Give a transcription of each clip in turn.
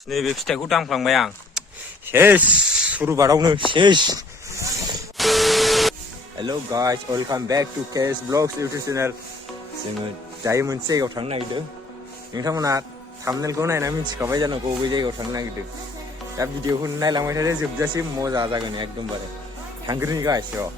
नैबे फिथाइखौ दांफ्लांबाय आं सेस सुरुबारावनो सेस hello guys welcome back to K S blogs YouTube channel जोङो दायो मोनसे जायगायाव थांनो नागिरदों नोंथांमोना थाम्बनेलखौ नायना मिथिखाबाय जानांगौ बबे जायगायाव थांनो नागिरदों दा भिडिअखौ नायलांबाय थादो जोबजासिम मजा जागोन एकदमबारे थांग्रोनि गाइस र'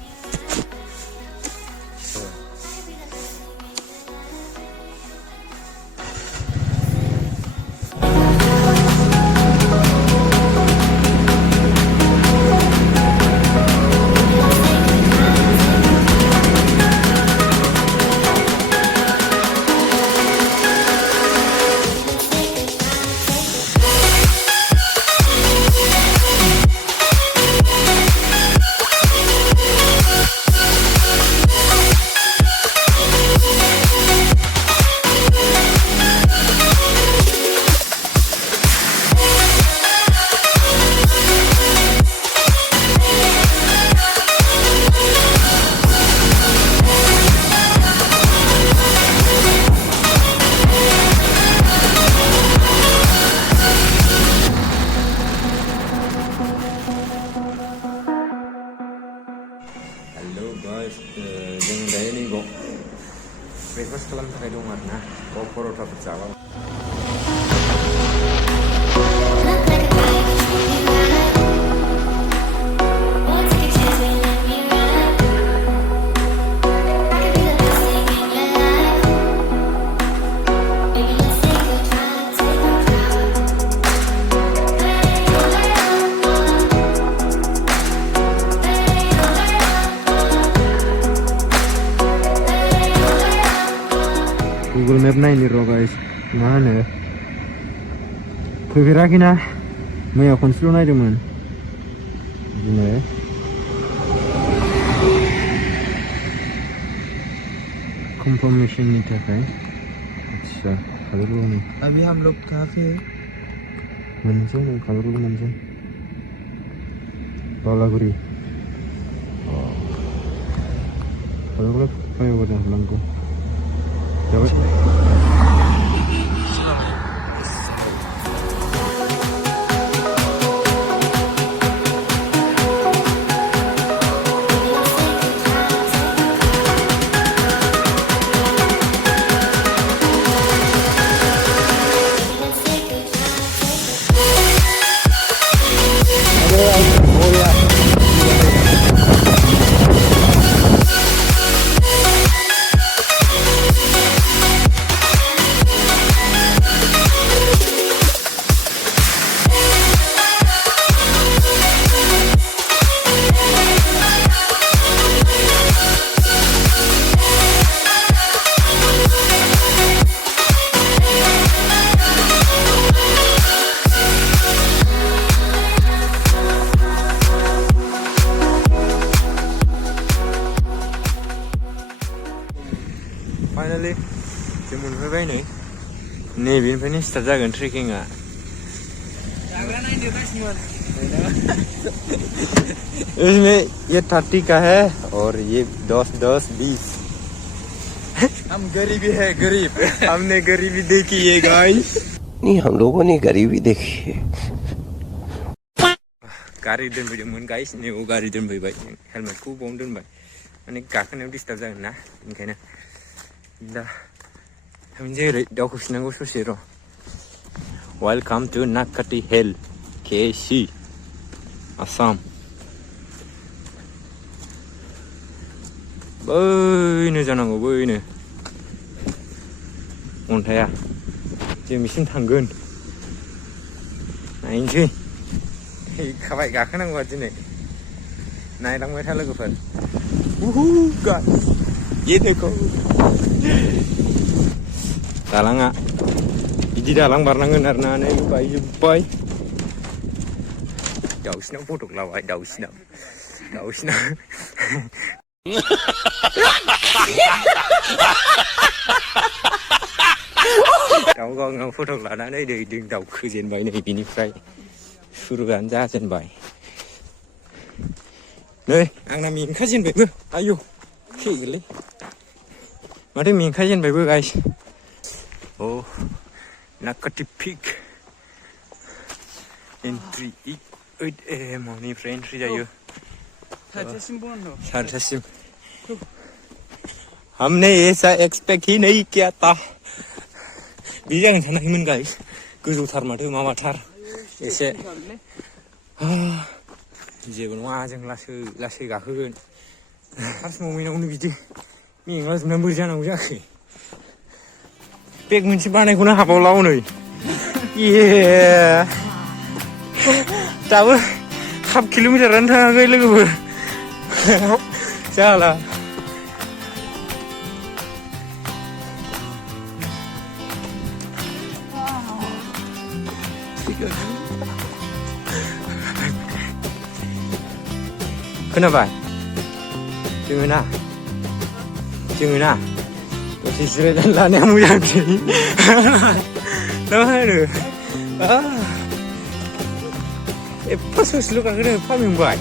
जों दायो नैबाव ब्रेकफास्ट खालामनो थाखाय दं आरोना बाव पर'थाफोर जाबा Google Map नायनि र' गाइस मा होनो फैफेराखैना मैया खनसेल' नायदोंमोन बिदिनो कन्फर्मेशननि थाखाय अच्छा काजलगाव में अभी हम लोग कहाँ पे मोनसे काजलगाव मोनसे बालागुरि काजलगाव फ्लाइओभार जालांगौ फाइनाली जों मोनफैबाय नै नैबेनिफ्रायनो स्टार्ट जागोन ट्रेकिंआ इसमें ये 30 का है और ये 10-10-20 हम गरीबी है गरीब हमने गरीबी देखी है गाइस नहीं हम लोगों ने गरीबी देखी है गारि दोनफैदोंमोन गाइस नैबाव गारि दोनफैबाय हेलमेटखौ बावनो दोनबाय माने गाखोनायाव डिस्टार्ब जागोन ना ओंखायनो दा थांनोसै ओरै दावखोफिननांगौ ससे र' वेलकाम टु नाक्काति हिल केसि आसाम बैनो जानांगौ बैनो अन्थाइआ जों बिसिम थांगोन नायनोसै खाबाय गाखोनांगौआ दिनै नायलांबाय था लोगोफोर ये देखो दालाङा बिदि दालां बारनांगोन आरोना नै बायजोब्बाय दाउसिनाव फटक लाबाय दाउसिनाव दाउ गावनाव फटक लानानै दै दावखोजेनबाय नै बिनिफ्राय सुरुआनो जाजेनबाय नै आंना मेंखाजेनबायबो आयौ थैगोनलै माथो मेंखाजेनबायबो guys Oh, Nakkati Peak Entry 8 AM morningनिफ्राय entry जायो. सारिथासिम बन्द. 4:00 हमने ऐसा एक्सपेक्ट ही नहीं किया था. बिदि जागोन सानाखैमोन गाइस. गोजौथार माथो माबाथार एसे. जेबो नङा जों लासै गाखोगोन. फार्स्ट ममेन्टआवनो बिदि मेंला जोबनानै बोरै जानांगौ जाखो. बेग मोनसे बानायखौनो हाबावला हनै. दाबो हाफ किल'मिटारानो थाङाखै लोगोफोर. जाला. खोनाबाय? जोङो ना दसे जिरायनानै लानाया मोजांसै. ना मा होनो? एफा ससेल' गाखोदों एफा मेंबाय.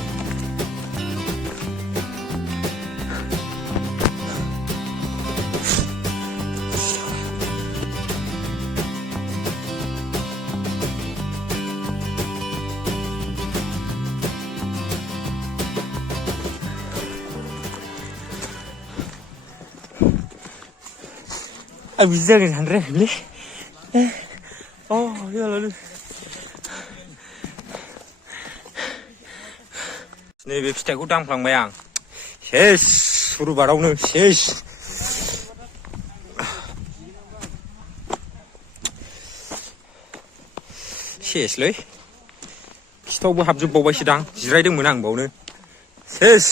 बिदि जागोन सानद्रायाखैलै. जालालै. नैबे फिथाइखौ दांफ्लांबाय आं. सेस सुरुबारावनो सेस. सेसलै. खिथावबो हाबजोबबावबायसोदां. जिरायदोंमोन आं बावनो. सेस.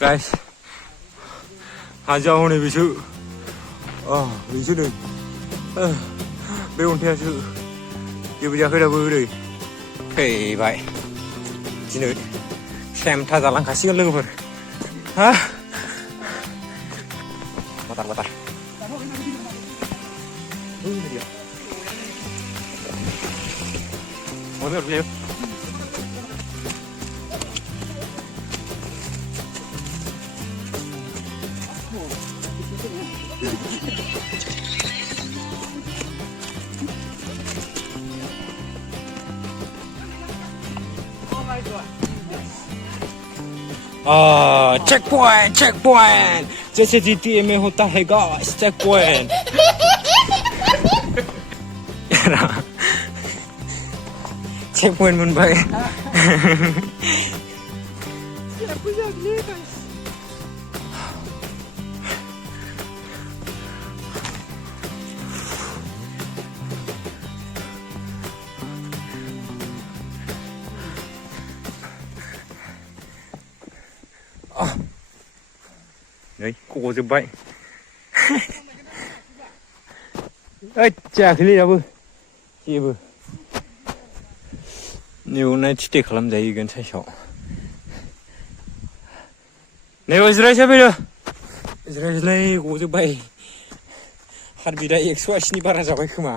गाइस हाजोआ हनै बेसो. बेसो नै. बे अन्थायासो. जेबो जायाखै दाबो ओरै. फैबाय. दिनै सेमथा जालांखासिगोन लोगोफोर. बाtar. checkpoint जैसे GTA में होता है गाइस checkpoint. checkpoint मोनबाय. नै गजोबबाय. जायाखैलै दाबो जेबो. नैबाव स्टे खालामजाहैगोन साइसआव. नैबाव जिरायसै फैदो. जिरायसैलाय गजोबबाय. हार्टबिटआ 180 बारा जाबाय खोमा.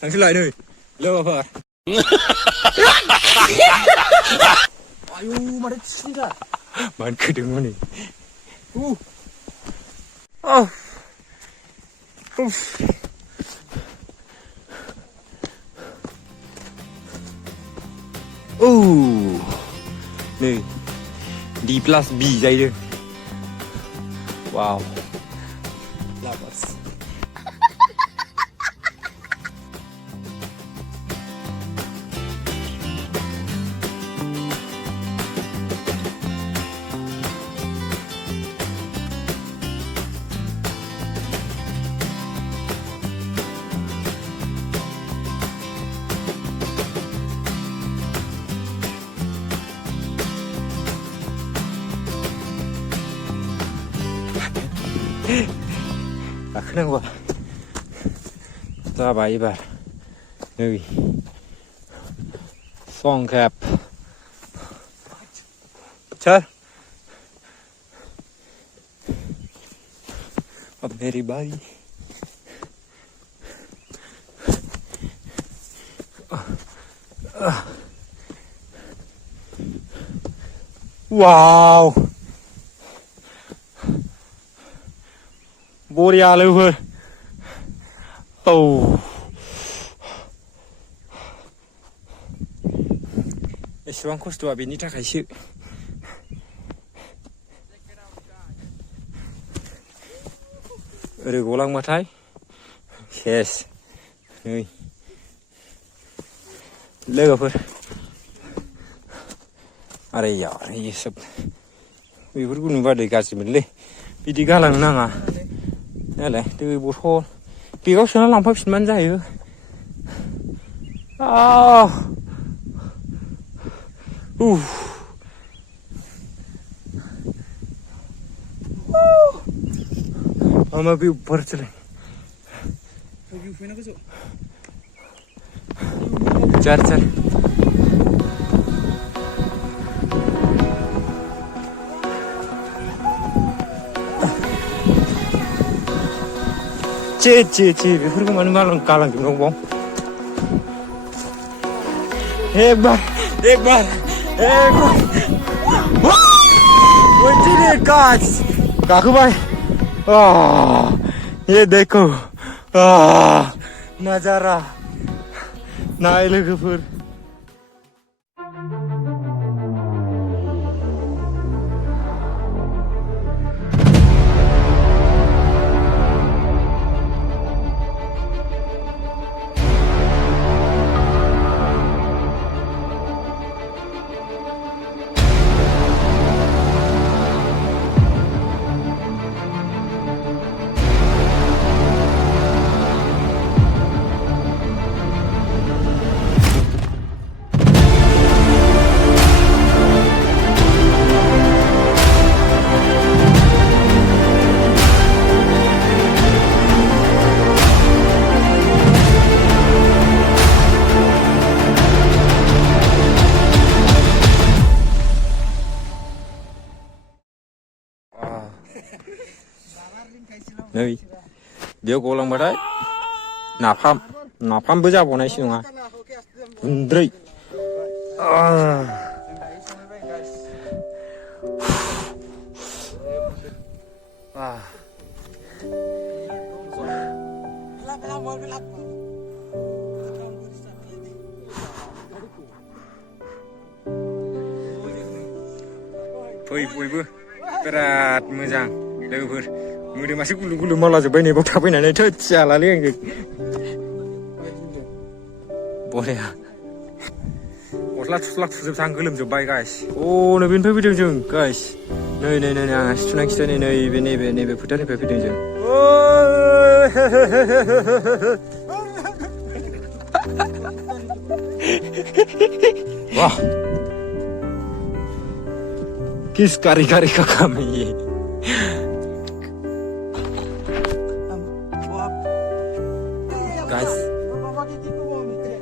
थांसै लाय नै लोगोफोर. आयु माथो थिखिनिखा. मानो खोदों हनै. नै D+B जायो. वाव. लाबास. गाखोनांगौआ जाबाय एबार. नै सं केप. चल अब मेरी बारी. वाव बरिया लोगोफोर औ एसेबां खस्थ'आ बेनि थाखायसो ओरै गलांबाथाय सेस नै लोगोफोर अरे यार ये सब बेफोरखौ नुबा दै गाज्रि मोनलै बिदि गालांनो नाङा नालाय दै बथल बेगाव सोना लांफाफिनबानो जायो मामा बे ऊपर चले चल चल चे बेफोरखौ मानो गालांजोबनांगौ एक बार गाछ गाखोबाय ये देखो नजारा नाय लोगोफोर नै बेयाव गलांबाथाय नाफामबो जाबावनायसो नङा गुन्द्रै फै बयबो बिराद मोजां लोगोफोर मोदोमासो गुलु गुलु मावलाजोब्बाय नै बाव थाबायनानै थोथियालालै आंजों बरिया गस्ला थुस्ला खुजोबसां गोलोमजोब्बाय गाइस नै बेनिफ्राय फैदों जों गाइस नै आं आसि थुनानै खिथाय नैबे फोथारनिफ्राय फैदों जों वाह किस कारीगरी का काम है ये guys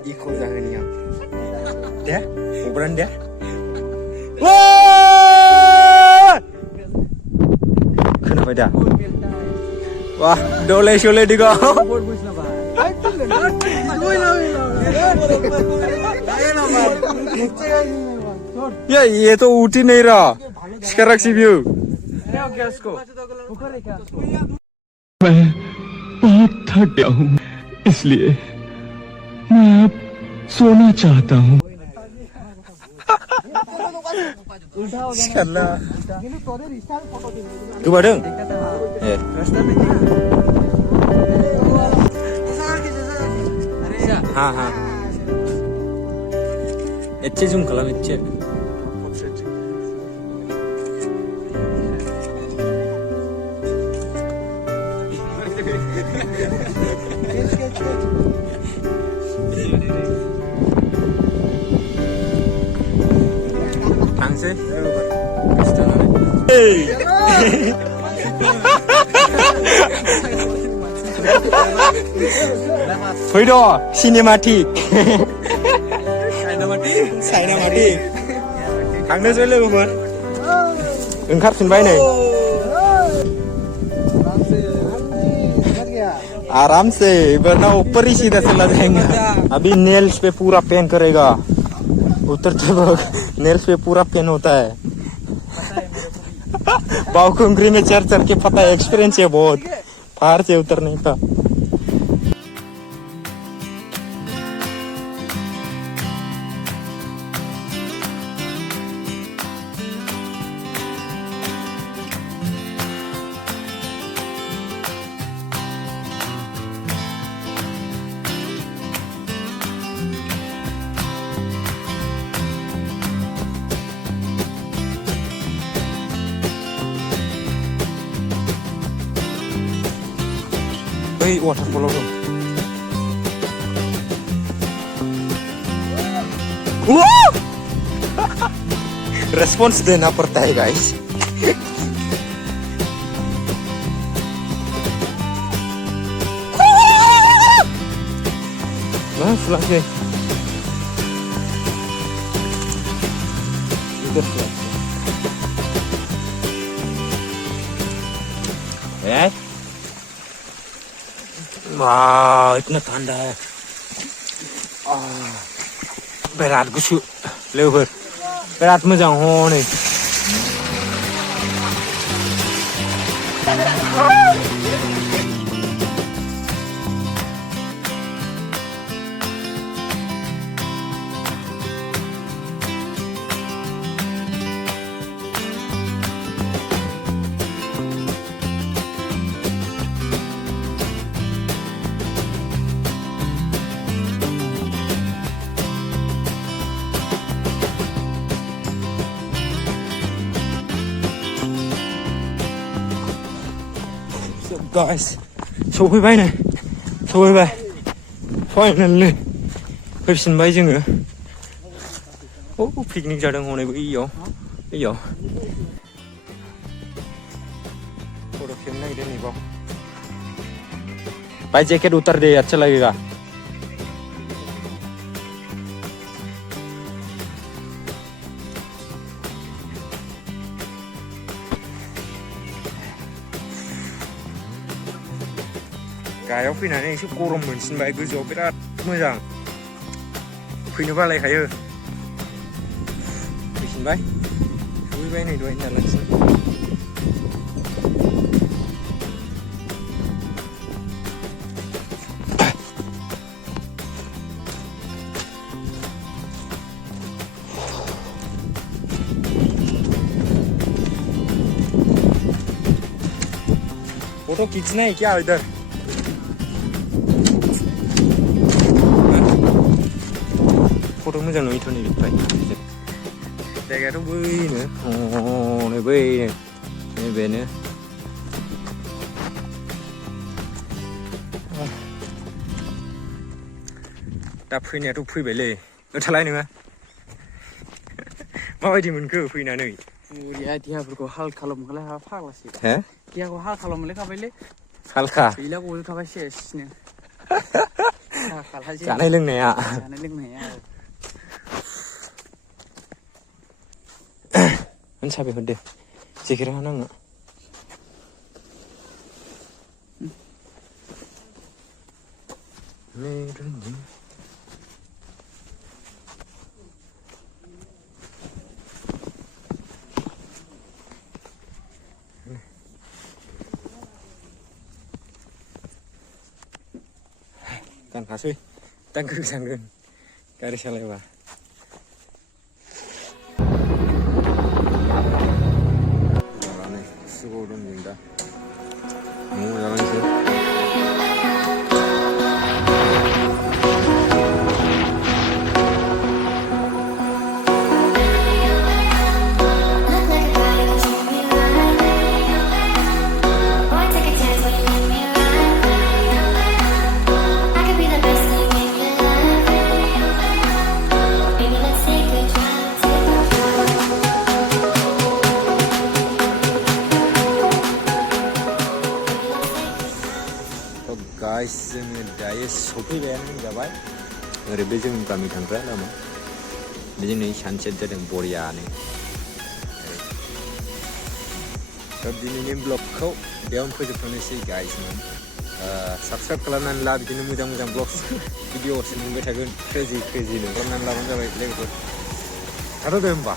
ikut jangan yang dia obran dia wah kenapa dah wah dole juga ya ये तो उठ ही नहीं रहा sekarang sih view मैं बहुत थक गया हूँ इसलिए मैं अब सोना चाहता हूँ तू बादों हाँ एच्चे zoom खालाम एच्चे Angse, Bodo, cinematic. Cinematic. Angse saya Lwgwpwr. Oंखारफिनबाय नै. आराम से वरना ऊपर ही सीधा चला जाएगा अभी नेल्स पे पूरा पेन करेगा उतरते वक्त नेल्स पे पूरा पेन होता है बाउकुंगरी में चढ़ के पता है एक्सपीरियंस है बहुत पहाड़ से उतरने का Hey, waterfall dong. Wow! Respons देना पड़ता है guys. Nah, flash deh. Udah flash. Eh? Wow, इतना ठंडा है बिराद गुसु लोगोफोर बिराद मोजां हनै guys, सफैबाय नै सफैबाय फाइनालि फैफिनबाय जोङो पिकनिक जादों हनै बैयाव फट' खेबनो नागिरदों नैबाव भाई जैकेट उतार दे अच्छा लगेगा गायाव फैनानै एसे गरम मोनसिनबाय गोजौआव बिराद मोजां फैनो बालायखायो फैफिनबाय सफैबाय नै दहाय नालांसिम फोटो खींचना है क्या इधर फोटो मोजां नुयोथ' नैबेनिफ्राय जायगायाथ' बैनो नै बैनो नैबेनो दा फैनायाथ' फैबायलै थालाय नोङो माबायदि मोनखो फैनानै देहाफोरखौ हाल खालामखालाय हा फाग्लासो देहाखौ हाल खालामलाय खाबायलै हालखा गैला गजोबखाबाय सेसनो जानाय लोंनाया साबे हरदे जेकेट नाङो गानखासै दांगोन सांगोन गारि सालायबा सुगाव दं जों दा न'आव जालांसै guys जोङो दायो सफैबायानो होनजाबाय ओरैबो जों गामि थांग्रा लामा बेजों नै सानसेट जादों बरियानो दिनैनि ब्लगखौ बेयावनो फोजोबथ'नोसै गाइसमोन साबस्क्राइब खालामनानै ला बिदिनो मोजां मोजां ब्लग्स भिडिअस मोनबाय थागोन क्रेजिनो खालामनानै लाबानो जाबाय लोगोफोर थाथ'दो होमबा